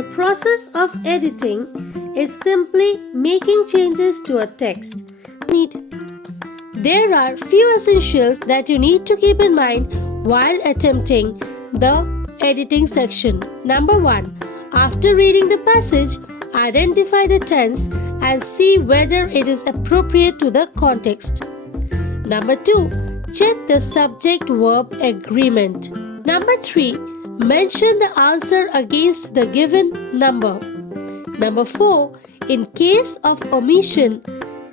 The process of editing is simply making changes to a text. There are few essentials that you need to keep in mind while attempting the editing section. Number 1. After reading the passage, identify the tense and see whether it is appropriate to the context. Number 2. Check the subject-verb agreement. Number 3. Mention the answer against the given number. Number 4. In case of omission,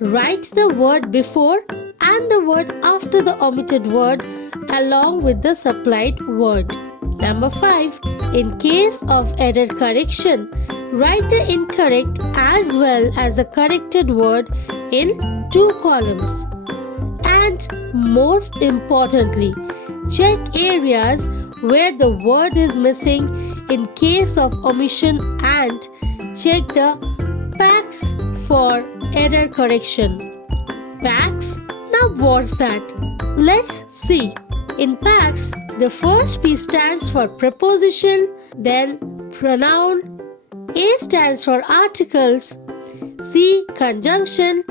write the word before and the word after the omitted word along with the supplied word. Number 5. In case of error correction, write the incorrect as well as the corrected word in 2 columns. And most importantly, check areas where the word is missing in case of omission and check the Ppacts for error correction. Ppacts? Now what's that? Let's see. In Ppacts, the first P stands for preposition, then pronoun, A stands for articles, C conjunction,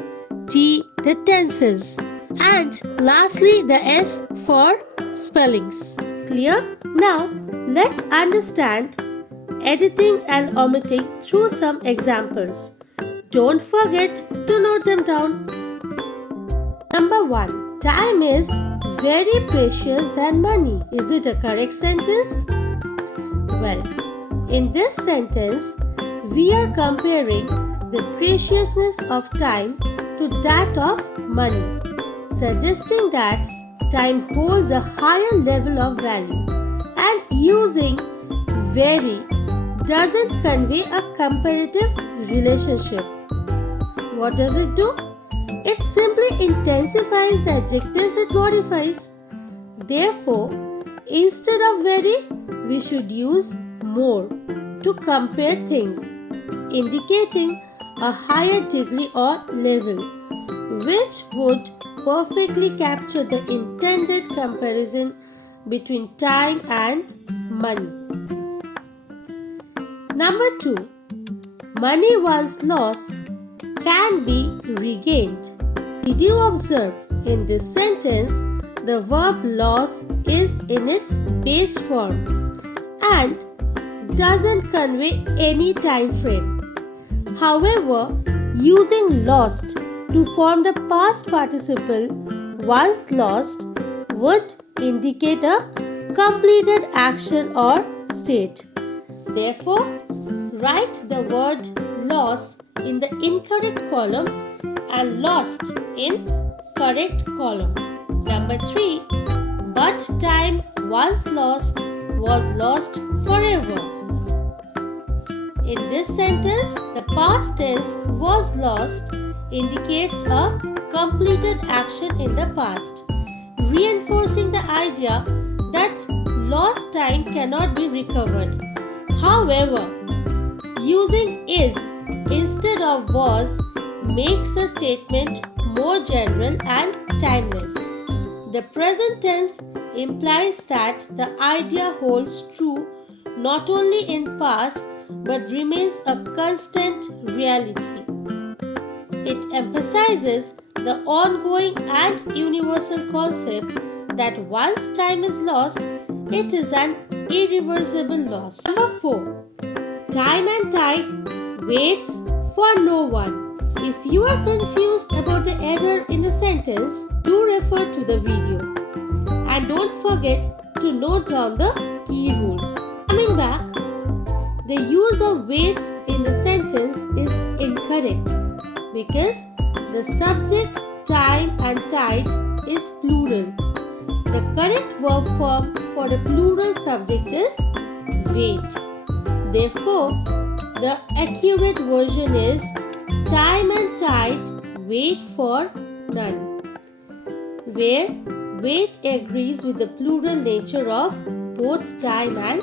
T the tenses, and lastly the S for spellings. Clear? Now let's understand editing and omitting through some examples. Don't forget to note them down. Number 1. Time is very precious than money. Is it a correct sentence? Well, in this sentence, we are comparing the preciousness of time to that of money, suggesting that time holds a higher level of value, and using very doesn't convey a comparative relationship. What does it do? It simply intensifies the adjectives it modifies. Therefore, instead of very, we should use more to compare things, indicating a higher degree or level, which would perfectly capture the intended comparison between time and money. Number 2. Money once lost can be regained. Did you observe in this sentence the verb lost is in its base form and doesn't convey any time frame. However, using lost to form the past participle once lost would indicate a completed action or state. Therefore, write the word lost in the incorrect column and lost in correct column. Number 3. But time once lost was lost forever. In this sentence, the past tense was lost indicates a completed action in the past, reinforcing the idea that lost time cannot be recovered. However, using is instead of was makes the statement more general and timeless. The present tense implies that the idea holds true not only in past but remains a constant reality. It emphasizes the ongoing and universal concept that once time is lost, it is an irreversible loss. Number 4. Time and tide waits for no one. If you are confused about the error in the sentence, do refer to the video. And don't forget to note down the key rules. Coming back, the use of waits in the sentence is incorrect because the subject, time and tide is plural. The correct verb form for the plural subject is wait. Therefore, the accurate version is time and tide wait for none, where wait agrees with the plural nature of both time and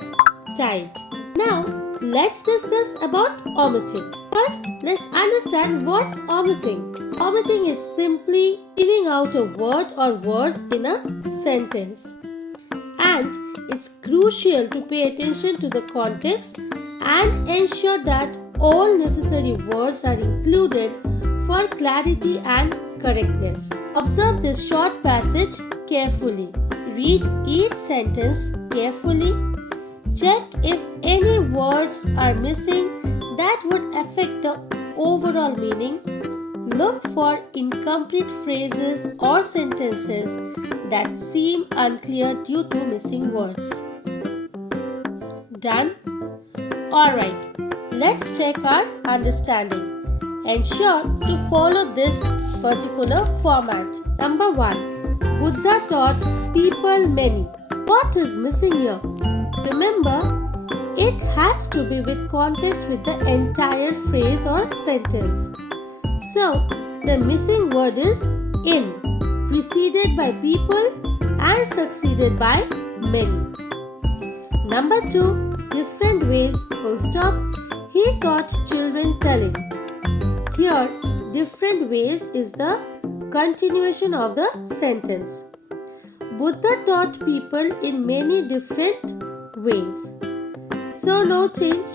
tide. Now, let's discuss about omitting. First, let's understand what's omitting. Omitting is simply leaving out a word or words in a sentence. And it's crucial to pay attention to the context and ensure that all necessary words are included for clarity and correctness. Observe this short passage carefully. Read each sentence carefully. Check if any words are missing that would affect the overall meaning. Look for incomplete phrases or sentences that seem unclear due to missing words. Done? Alright, let's check our understanding. Ensure to follow this particular format. Number 1. Buddha taught people many. What is missing here? Remember, it has to be with context with the entire phrase or sentence. So, the missing word is in, preceded by people and succeeded by many. Number 2. Different ways, full stop. He taught children telling. Here, different ways is the continuation of the sentence. Buddha taught people in many different ways. So no change.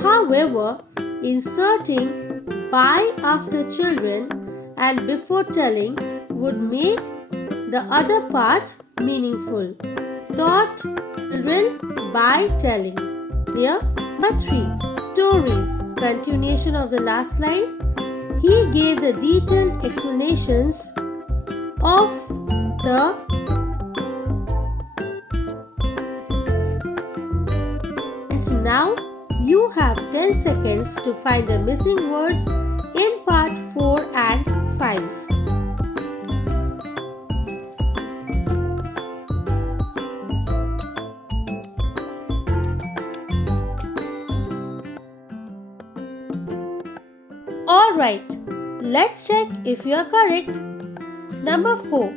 However, inserting by after children and before telling would make the other part meaningful. Taught children by telling. Here, number 3. Stories. Continuation of the last line. He gave the detailed explanations of the and now you have 10 seconds to find the missing words in part 4 and 5. Alright, let's check if you are correct. Number 4.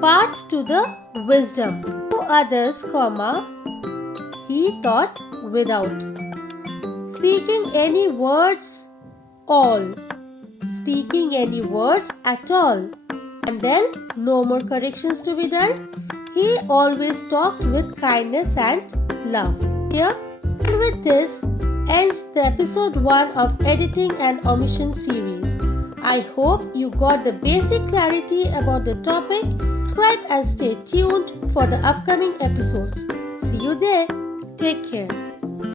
Part to the wisdom. To others, he taught without. Speaking any words, all. Speaking any words at all. And then no more corrections to be done. He always talked with kindness and love. Here, and with this ends the episode 1 of Editing and Omission series. I hope you got the basic clarity about the topic. Subscribe and stay tuned for the upcoming episodes. See you there. Take care.